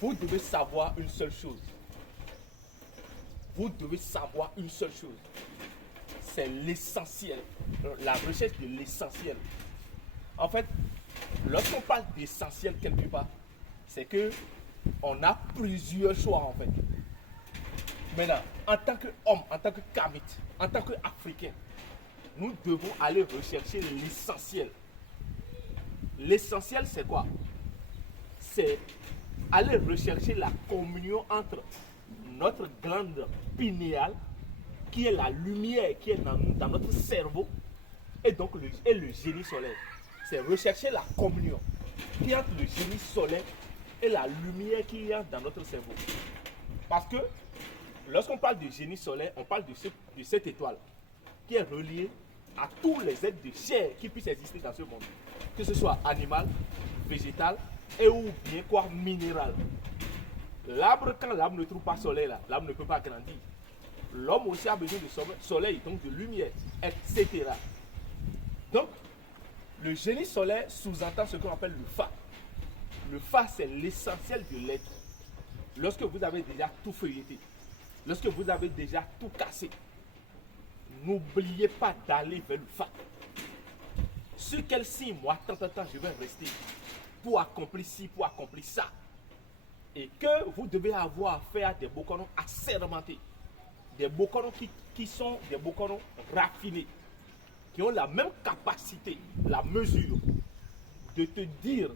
Vous devez savoir une seule chose. Vous devez savoir une seule chose. C'est l'essentiel. La recherche de l'essentiel. En fait, lorsqu'on parle d'essentiel quelque part, c'est que on a plusieurs choix en fait. Maintenant, en tant qu'homme, en tant que kamite, en tant qu'Africain, nous devons aller rechercher l'essentiel. L'essentiel, c'est quoi? C'est aller rechercher la communion entre notre glande pinéale, qui est la lumière qui est dans notre cerveau, et donc le génie solaire. C'est rechercher la communion qui est entre le génie solaire et la lumière qui est dans notre cerveau. Parce que lorsqu'on parle de génie solaire, on parle de cette étoile qui est reliée à tous les êtres de chair qui puissent exister dans ce monde. Que ce soit animal, végétal et ou bien quoi, minéral. L'arbre, quand l'arbre ne trouve pas soleil, l'arbre ne peut pas grandir. L'homme aussi a besoin de soleil, donc de lumière, etc. Donc, le génie solaire sous-entend ce qu'on appelle le fa. Le fa, c'est l'essentiel de l'être. Lorsque vous avez déjà tout feuilleté, lorsque vous avez déjà tout cassé, n'oubliez pas d'aller vers le fa. Sur quel signe, moi, tant, je vais rester pour accomplir ci, pour accomplir ça. Et que vous devez avoir affaire à des bokonos assermentés. Des bokonos qui sont des bokonos raffinés, qui ont la même capacité, la mesure de te dire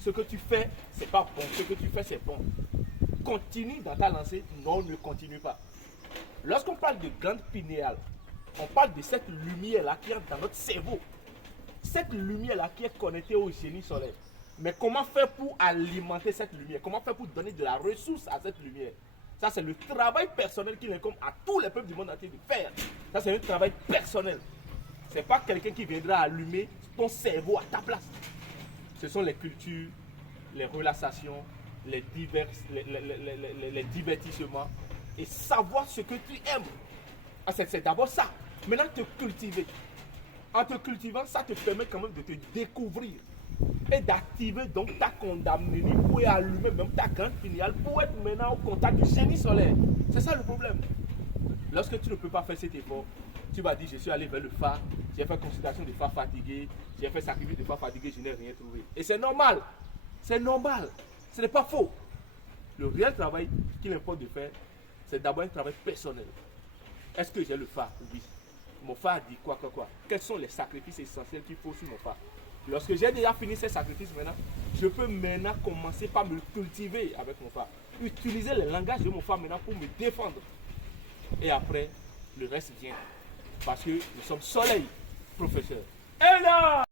ce que tu fais, c'est pas bon, ce que tu fais, c'est bon. Continue dans ta lancée, non, ne continue pas. Lorsqu'on parle de glande pinéale, on parle de cette lumière-là qui est dans notre cerveau. Cette lumière-là qui est connectée au génie solaire. Mais comment faire pour alimenter cette lumière? Comment faire pour donner de la ressource à cette lumière? Ça, c'est le travail personnel qu'il incombe à tous les peuples du monde entier de faire. Ça, c'est un travail personnel. Ce n'est pas quelqu'un qui viendra allumer ton cerveau à ta place. Ce sont les cultures, les relaxations, les divertissements et savoir ce que tu aimes. Ah, c'est d'abord ça. Maintenant, te cultiver. En te cultivant, ça te permet quand même de te découvrir et d'activer donc ta condamnée pour allumer même ta glande pinéale pour être maintenant au contact du génie solaire. C'est ça le problème. Lorsque tu ne peux pas faire cet effort, tu vas dire je suis allé vers le phare, j'ai fait consultation de phare fatigué, j'ai fait sacrifice de phare fatigué, je n'ai rien trouvé. Et c'est normal. C'est normal. Ce n'est pas faux. Le réel travail qu'il importe de faire, c'est d'abord un travail personnel. Est-ce que j'ai le phare? Oui. Mon phare dit quoi. Quels sont les sacrifices essentiels qu'il faut sur mon phare? Lorsque j'ai déjà fini ces sacrifices maintenant, je peux maintenant commencer par me cultiver avec mon phare. Utiliser le langage de mon phare maintenant pour me défendre. Et après, le reste vient. Parce que nous sommes soleil, professeur. Et là!